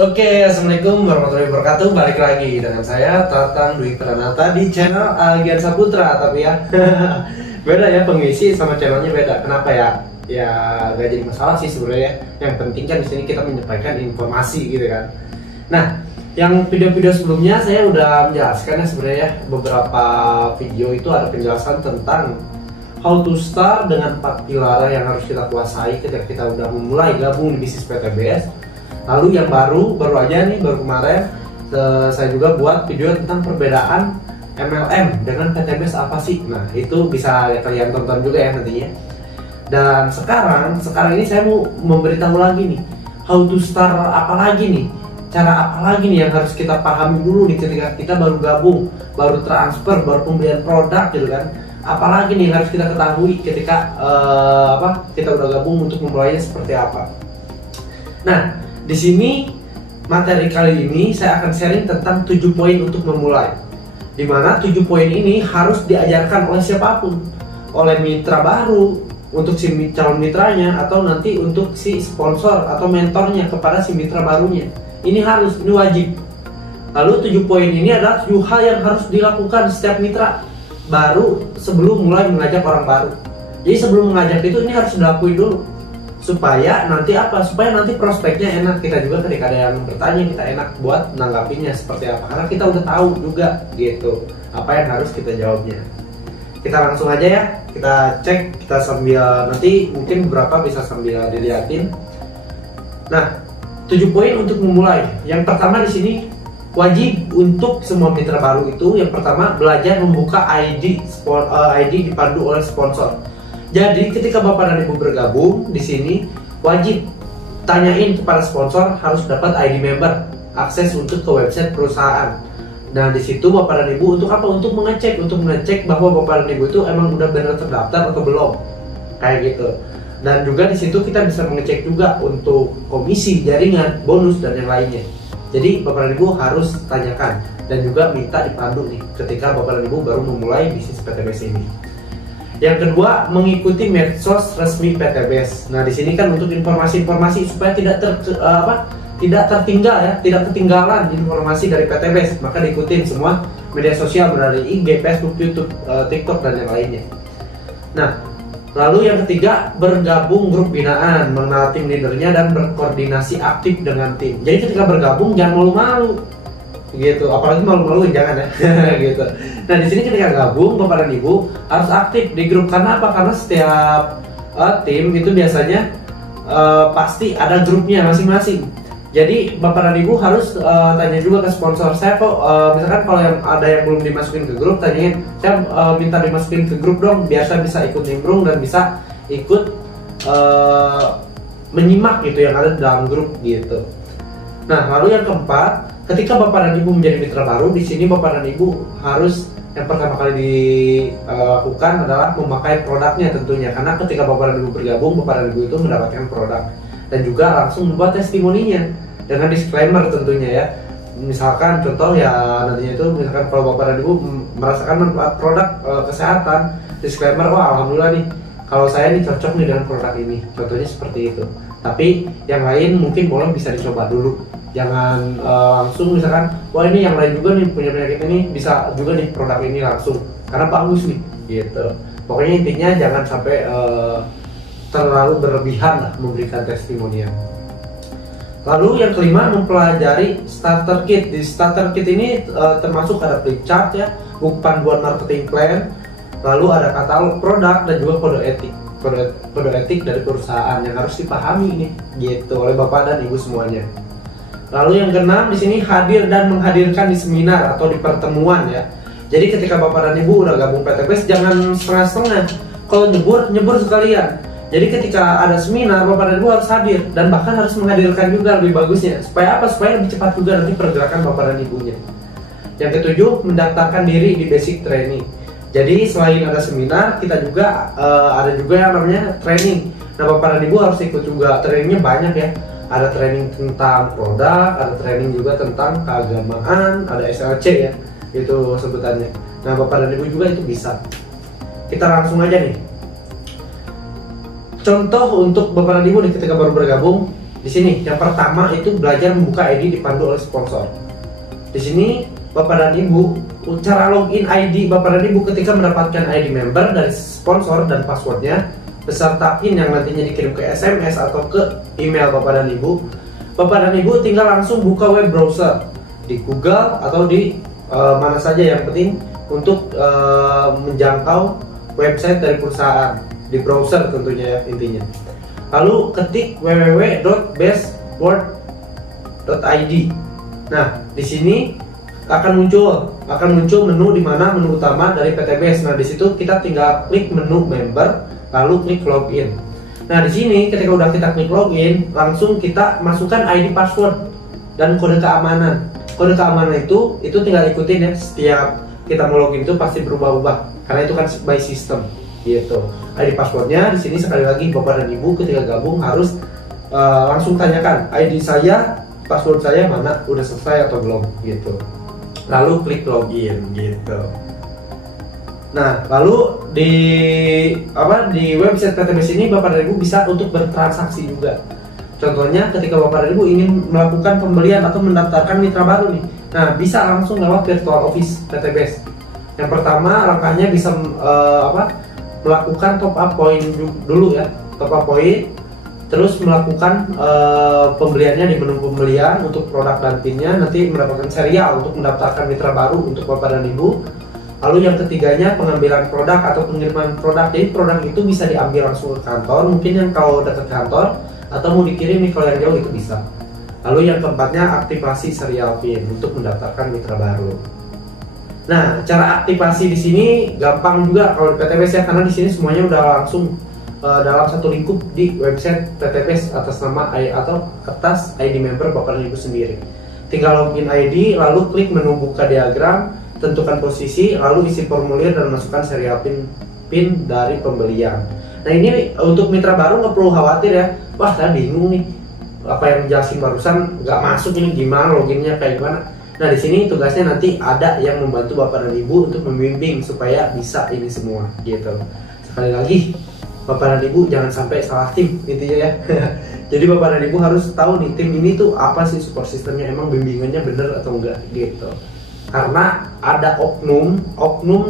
Oke, assalamualaikum warahmatullahi wabarakatuh. Balik lagi dengan saya Tatang Dwi Pranata di channel Algian Saputra. Tapi ya beda ya, pengisi sama channelnya beda. Kenapa ya? Ya gak jadi masalah sih sebenarnya. Yang penting kan di sini kita menyampaikan informasi gitu kan. Nah, yang video-video sebelumnya saya udah menjelaskan ya sebenarnya beberapa video itu ada penjelasan tentang how to start dengan 4 pilar yang harus kita kuasai ketika kita udah memulai gabung di bisnis PTBS. Lalu yang baru aja nih, baru kemarin saya juga buat video tentang perbedaan MLM dengan PTBS apa sih. Nah itu bisa kalian tonton juga ya nantinya. Dan sekarang ini saya mau memberitahu lagi nih, how to start apa lagi nih, cara apa lagi nih yang harus kita pahami dulu nih ketika kita baru gabung, baru transfer, baru pembelian produk gitu kan. Apalagi nih yang harus kita ketahui ketika kita udah gabung untuk memulainya seperti apa. Nah, di sini materi kali ini saya akan sharing tentang 7 poin untuk memulai. Dimana 7 poin ini harus diajarkan oleh siapapun, oleh mitra baru, untuk si calon mitranya, atau nanti untuk si sponsor atau mentornya kepada si mitra barunya. Ini wajib. Lalu 7 poin ini adalah 7 hal yang harus dilakukan setiap mitra baru sebelum mulai mengajak orang baru. Jadi sebelum mengajak itu ini harus dilakuin dulu. Supaya nanti prospeknya enak, kita juga ketika ada yang bertanya kita enak buat menanggapinya seperti apa, karena kita udah tahu juga gitu apa yang harus kita jawabnya. Kita langsung aja ya, kita cek, kita sambil nanti mungkin beberapa bisa sambil dilihatin. Nah, 7 poin untuk memulai. Yang pertama di sini wajib untuk semua mitra baru itu, yang pertama belajar membuka ID dipandu oleh sponsor. Jadi ketika Bapak dan Ibu bergabung di sini wajib tanyain kepada sponsor, harus dapat ID member, akses untuk ke website perusahaan. Nah di situ Bapak dan Ibu untuk apa? Untuk mengecek bahwa Bapak dan Ibu itu emang udah benar terdaftar atau belum, kayak gitu. Dan juga di situ kita bisa mengecek juga untuk komisi, jaringan, bonus dan yang lainnya. Jadi Bapak dan Ibu harus tanyakan dan juga minta dipandu nih ketika Bapak dan Ibu baru memulai bisnis PTBS ini. Yang kedua, mengikuti medsos resmi PTBS. Nah, di sini kan untuk informasi-informasi supaya tidak tertinggal ya, tidak ketinggalan informasi dari PTBS, maka diikutin semua media sosial dari IG, Facebook, YouTube, TikTok dan yang lainnya. Nah, lalu yang ketiga, bergabung grup binaan, mengenal tim leadernya dan berkoordinasi aktif dengan tim. Jadi ketika bergabung jangan malu-malu gitu, apalagi malu-maluin jangan ya gitu. Nah di sini ketika gabung Bapak dan Ibu harus aktif di grup. Karena apa? Karena setiap tim itu biasanya pasti ada grupnya masing-masing. Jadi Bapak dan Ibu harus tanya juga ke sponsor saya kok, misalkan kalau yang ada yang belum dimasukin ke grup, tanyain, saya minta dimasukin ke grup dong, biar saya bisa ikut nimbrung dan bisa ikut menyimak gitu yang ada di dalam grup gitu. Nah lalu yang keempat, ketika Bapak dan Ibu menjadi mitra baru, di sini Bapak dan Ibu harus yang pertama kali dilakukan adalah memakai produknya tentunya. Karena ketika Bapak dan Ibu bergabung, Bapak dan Ibu itu mendapatkan produk dan juga langsung membuat testimoninya dengan disclaimer tentunya ya. Misalkan contoh ya nantinya itu, misalkan kalau Bapak dan Ibu merasakan manfaat produk kesehatan, disclaimer, wah alhamdulillah nih kalau saya nih cocok nih dengan produk ini, contohnya seperti itu. Tapi yang lain mungkin boleh bisa dicoba dulu. Jangan langsung misalkan, wah ini yang lain juga nih punya penyakit ini, bisa juga nih produk ini langsung karena bagus nih gitu. Pokoknya intinya jangan sampai terlalu berlebihan lah memberikan testimonial. Lalu yang kelima, mempelajari starter kit. Di starter kit ini termasuk ada flip chart ya, buku panduan marketing plan, lalu ada katalog produk dan juga kode etik dari perusahaan yang harus dipahami nih gitu oleh Bapak dan Ibu semuanya. Lalu yang keenam di sini, hadir dan menghadirkan di seminar atau di pertemuan ya. Jadi ketika Bapak dan Ibu udah gabung PTBS jangan setengah-setengah. Kalau nyebur sekalian. Jadi ketika ada seminar Bapak dan Ibu harus hadir dan bahkan harus menghadirkan juga lebih bagusnya. Supaya apa? Supaya lebih cepat juga nanti pergerakan Bapak dan Ibunya. Yang ketujuh, mendaftarkan diri di basic training. Jadi selain ada seminar, kita juga ada juga yang namanya training. Nah Bapak dan Ibu harus ikut juga. Trainingnya banyak ya. Ada training tentang produk, ada training juga tentang keagamaan, ada SLC ya, itu sebutannya. Nah Bapak dan Ibu juga itu bisa. Kita langsung aja nih. Contoh untuk Bapak dan Ibu ketika baru bergabung, Di sini yang pertama itu belajar membuka ID dipandu oleh sponsor. Di sini Bapak dan Ibu, cara login ID Bapak dan Ibu ketika mendapatkan ID member dari sponsor dan passwordnya beserta PIN yang nantinya dikirim ke SMS atau ke email Bapak dan Ibu. Bapak dan Ibu tinggal langsung buka web browser di Google atau di mana saja yang penting untuk menjangkau website dari perusahaan di browser tentunya ya intinya. Lalu ketik www.bestword.id. Nah, di sini akan muncul menu di mana menu utama dari PTBest. Nah, di situ kita tinggal klik menu member lalu klik login. Nah, di sini ketika udah kita klik login, langsung kita masukkan ID password dan kode keamanan. Kode keamanan itu tinggal ikutin ya, setiap kita mau login itu pasti berubah-ubah karena itu kan by system gitu. ID passwordnya di sini sekali lagi Bapak dan Ibu ketika gabung harus langsung tanyakan ID saya, password saya mana, udah selesai atau belum gitu. Lalu klik login gitu. Nah, lalu di website PTBest ini Bapak dan Ibu bisa untuk bertransaksi juga. Contohnya ketika Bapak dan Ibu ingin melakukan pembelian atau mendaftarkan mitra baru nih. Nah, bisa langsung lewat virtual office PTBest. Yang pertama langkahnya bisa melakukan top up point dulu ya, top up point, terus melakukan pembeliannya di menu pembelian untuk produk dan PIN-nya, nanti mendapatkan serial untuk mendaftarkan mitra baru untuk Bapak dan Ibu. Lalu yang ketiganya pengambilan produk atau pengiriman produk. Jadi produk itu bisa diambil langsung ke kantor, mungkin yang kalau dekat kantor, atau mau dikirim nih kalau yang jauh itu bisa. Lalu yang keempatnya aktivasi serial PIN untuk mendaftarkan mitra baru. Nah, cara aktivasi di sini gampang juga kalau di PTBest ya, karena di sini semuanya udah langsung dalam satu lingkup di website PTBest atas nama atau atas ID member Bapak dan Ibu sendiri. Tinggal login ID, lalu klik menu buka diagram, tentukan posisi, lalu isi formulir dan masukkan serial PIN dari pembelian. Nah, ini untuk mitra baru nggak perlu khawatir ya. Wah, saya bingung nih, apa yang dijelasin barusan nggak masuk, ini gimana loginnya kayak gimana. Nah, di sini tugasnya nanti ada yang membantu Bapak dan Ibu untuk membimbing supaya bisa ini semua gitu. Sekali lagi, Bapak dan Ibu jangan sampai salah tim intinya ya. Jadi Bapak dan Ibu harus tahu nih tim ini tuh apa sih support sistemnya, emang bimbingannya bener atau enggak gitu. Karena ada oknum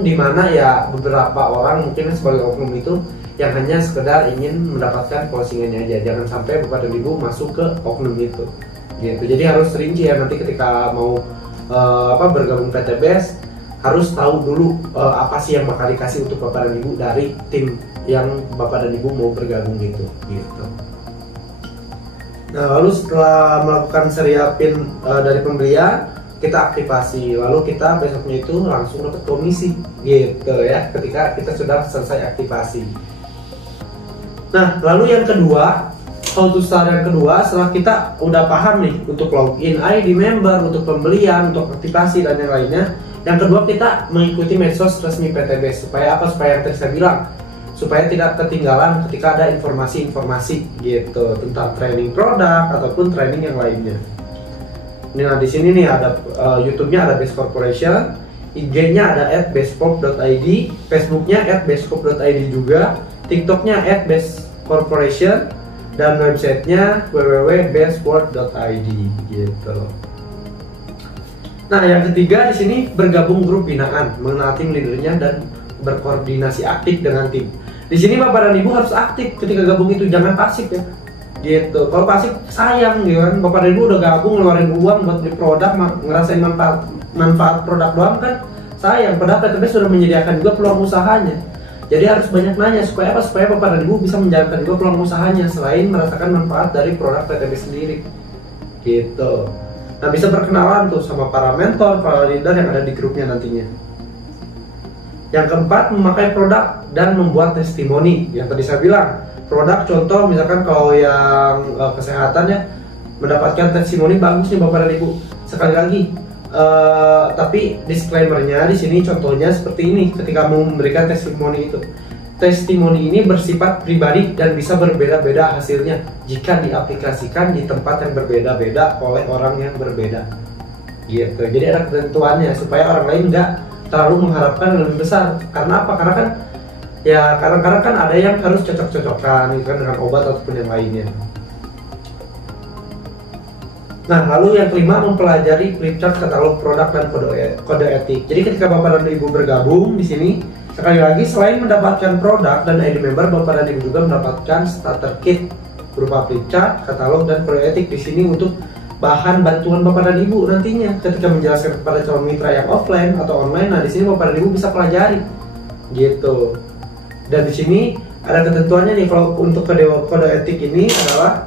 di mana ya beberapa orang mungkin sebagai oknum itu yang hanya sekedar ingin mendapatkan closingannya aja. Jangan sampai Bapak dan Ibu masuk ke oknum itu gitu. Jadi harus rinci ya, nanti ketika mau bergabung PTBest harus tahu dulu apa sih yang bakal dikasih untuk Bapak dan Ibu dari tim yang Bapak dan Ibu mau bergabung gitu. Nah, lalu setelah melakukan serial PIN dari pembelian, kita aktivasi, lalu kita besoknya itu langsung dapat komisi gitu ya ketika kita sudah selesai aktivasi. Nah, lalu yang kedua, how to start yang kedua, setelah kita udah paham nih untuk login ID member, untuk pembelian, untuk aktivasi dan yang lainnya. Yang kedua, kita mengikuti medsos resmi PTBest. Supaya apa? Supaya yang tadi saya bilang, supaya tidak ketinggalan ketika ada informasi-informasi gitu tentang training produk ataupun training yang lainnya. Nah, di sini nih ada YouTube-nya ada Best Corporation, IG-nya ada @bestcorp.id, Facebook-nya @bestcorp.id juga, TikTok-nya @bestcorporation, dan websitenya www.bestword.id gitu. Nah, yang ketiga di sini bergabung grup binaan, mengenal tim leadernya dan berkoordinasi aktif dengan tim. Di sini Bapak dan Ibu harus aktif ketika gabung itu, jangan pasif ya. Gitu. Kalau pasif sayang gitu kan. Bapak dan Ibu udah gabung ngeluarin uang buat beli produk, ngerasain manfaat produk doang kan sayang. Padahal PTBest sudah menyediakan juga peluang usahanya. Jadi harus banyak nanya supaya apa? Supaya Bapak dan Ibu bisa menjalankan juga peluang usahanya selain merasakan manfaat dari produk PTBest sendiri. Gitu. Nah, bisa berkenalan tuh sama para mentor, para leader yang ada di grupnya nantinya. Yang keempat, memakai produk dan membuat testimoni. Yang tadi saya bilang, produk contoh misalkan kalau yang kesehatan ya, mendapatkan testimoni bagus nih Bapak dan Ibu. Sekali lagi, tapi disclaimernya di sini contohnya seperti ini ketika mau memberikan testimoni itu. Testimoni ini bersifat pribadi dan bisa berbeda-beda hasilnya jika diaplikasikan di tempat yang berbeda-beda oleh orang yang berbeda. Gitu. Jadi ada ketentuannya supaya orang lain nggak terlalu mengharapkan lebih besar. Karena apa? Karena kan ya kadang-kadang kan ada yang harus cocok-cocokan gitu kan dengan obat ataupun yang lainnya. Nah, lalu yang kelima, mempelajari flipchart, katalog produk, dan kode etik. Jadi ketika Bapak dan Ibu bergabung di sini, sekali lagi selain mendapatkan produk dan ID member, Bapak dan Ibu juga mendapatkan starter kit berupa flipchart, katalog, dan kode etik di sini untuk bahan bantuan Bapak dan Ibu nantinya ketika menjelaskan kepada calon mitra yang offline atau online. Nah, di sini Bapak dan Ibu bisa pelajari gitu. Dan di sini ada ketentuannya nih, kalau untuk kode etik ini adalah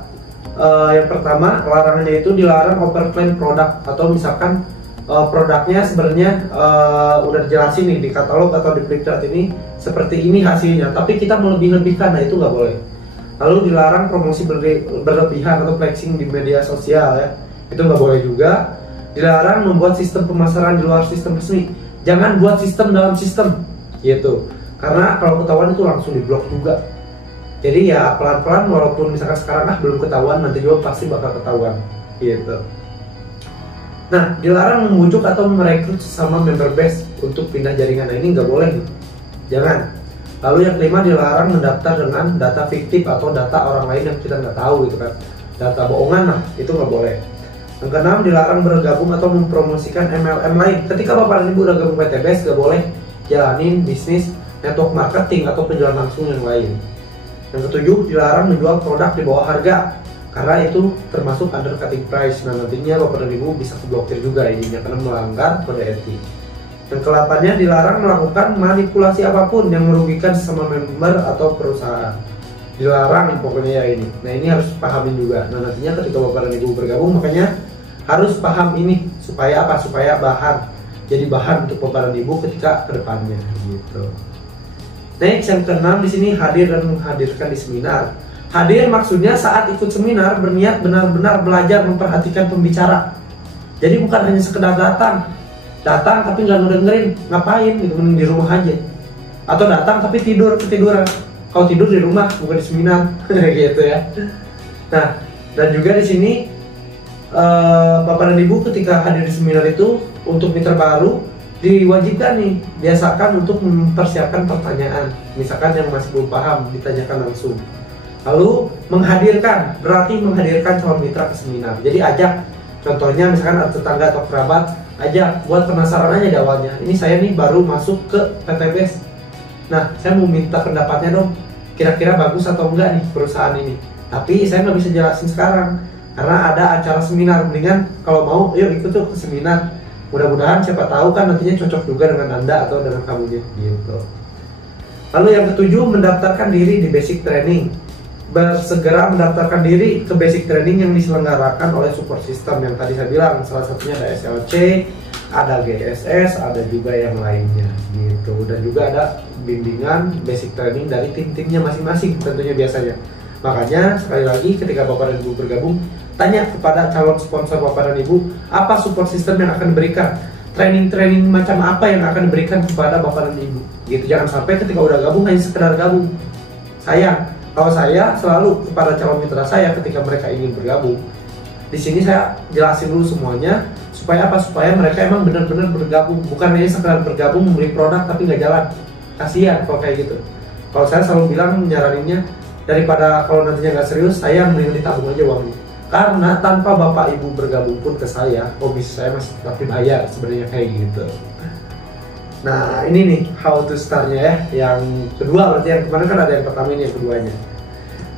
yang pertama, larangannya itu dilarang overclaim produk, atau misalkan produknya sebenarnya udah dijelasin nih di katalog atau di flipchart ini seperti ini hasilnya, tapi kita melebih-lebihkan. Nah, itu nggak boleh. Lalu dilarang promosi berlebihan atau flexing di media sosial, ya, itu nggak boleh juga. Dilarang membuat sistem pemasaran di luar sistem resmi. Jangan buat sistem dalam sistem gitu, karena kalau ketahuan itu langsung diblok juga. Jadi ya pelan-pelan, walaupun misalkan sekarang belum ketahuan, nanti juga pasti bakal ketahuan gitu. Nah, dilarang membujuk atau merekrut sesama member base untuk pindah jaringan. Nah, ini nggak boleh nih, jangan. Lalu yang kelima, dilarang mendaftar dengan data fiktif atau data orang lain yang kita nggak tahu gitu kan, data bohongan. Nah, itu nggak boleh. Yang keenam, dilarang bergabung atau mempromosikan MLM lain. Ketika Bapak dan Ibu udah gabung PTBase, nggak boleh jalanin bisnis network marketing atau penjualan langsung yang lain. Yang ketujuh, dilarang menjual produk di bawah harga, karena itu termasuk undercutting price. Nah, nantinya Bapak dan Ibu bisa keblokir juga ininya karena melanggar kode etik. Yang ke-8-nya, dilarang melakukan manipulasi apapun yang merugikan sesama member atau perusahaan. Dilarang pokoknya ya ini. Nah, ini harus pahamin juga. Nah, nantinya ketika Bapak dan Ibu bergabung, makanya harus paham ini supaya apa? Supaya jadi bahan untuk Bapak dan Ibu ketika kedepannya gitu. Next, yang keenam di sini, hadir dan menghadirkan di seminar. Hadir maksudnya saat ikut seminar berniat benar-benar belajar memperhatikan pembicara. Jadi bukan hanya sekedar datang tapi nggak ngedengerin, ngapain gitu, mending di rumah aja. Atau datang tapi ketiduran. Kalau tidur di rumah bukan di seminar, gitu ya. Nah, dan juga di sini Bapak dan Ibu ketika hadir di seminar itu untuk mitra baru diwajibkan nih, biasakan untuk mempersiapkan pertanyaan, misalkan yang masih belum paham ditanyakan langsung. Lalu menghadirkan, berarti menghadirkan calon mitra ke seminar. Jadi ajak, contohnya misalkan ada tetangga atau kerabat, ajak buat penasaran aja di awalnya. Ini saya nih baru masuk ke PTBase. Nah, saya mau minta pendapatnya dong, kira-kira bagus atau enggak nih perusahaan ini. Tapi saya nggak bisa jelasin sekarang karena ada acara seminar. Mendingan kalau mau, yuk ikut tuh ke seminar. Mudah-mudahan siapa tahu kan nantinya cocok juga dengan Anda atau dengan kamunya gitu. Lalu yang ketujuh, mendaftarkan diri di basic training. Bersegera mendaftarkan diri ke basic training yang diselenggarakan oleh support system yang tadi saya bilang. Salah satunya ada SLC, ada GSS, ada juga yang lainnya gitu. Dan juga ada bimbingan basic training dari tim-timnya masing-masing tentunya biasanya. Makanya sekali lagi ketika Bapak dan Ibu bergabung, tanya kepada calon sponsor Bapak dan Ibu, apa support system yang akan diberikan, training-training macam apa yang akan diberikan kepada Bapak dan Ibu gitu. Jangan sampai ketika udah gabung hanya sekedar gabung. Kalau saya selalu kepada calon mitra saya ketika mereka ingin bergabung, di sini saya jelasin dulu semuanya supaya apa? Supaya mereka emang benar-benar bergabung, bukan hanya sekedar bergabung membeli produk tapi nggak jalan. Kasihan kalau kayak gitu. Kalau saya selalu bilang, nyaraninnya, daripada kalau nantinya nggak serius, saya mending ditabung aja uangnya. Karena tanpa Bapak Ibu bergabung pun ke saya, bisnis saya masih tetap dibayar sebenarnya kayak gitu. Nah, ini nih how to start-nya ya. Yang kedua, berarti yang kemarin kan ada yang pertama, ini yang keduanya.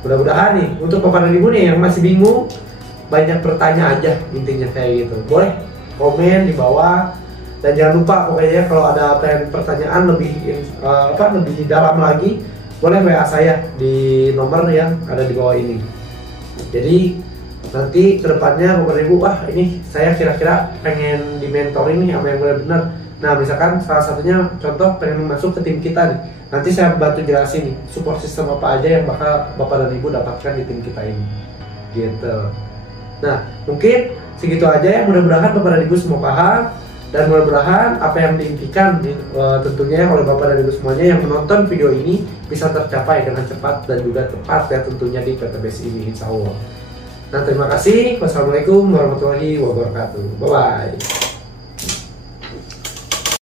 Mudah-mudahan nih untuk Bapak dan Ibu nih yang masih bingung, banyak bertanya aja intinya kayak gitu. Boleh komen di bawah, dan jangan lupa pokoknya kalau ada pertanyaan lebih dalam lagi, boleh WA saya di nomor yang ada di bawah ini. Jadi nanti kedepannya Bapak Ibu, ini saya kira-kira pengen di mentor ini apa yang benar-benar. Nah, misalkan salah satunya contoh pengen masuk ke tim kita nih, nanti saya bantu jelasin nih support system apa aja yang bakal Bapak dan Ibu dapatkan di tim kita ini gitu. Nah, mungkin segitu aja ya. Mudah-mudahan Bapak dan Ibu semua paham, dan mudah-mudahan apa yang diimpikan tentunya oleh Bapak dan Ibu semuanya yang menonton video ini bisa tercapai dengan cepat dan juga tepat ya tentunya di PTBase ini, insya Allah. Nah, terima kasih. Wassalamualaikum warahmatullahi wabarakatuh. Bye bye.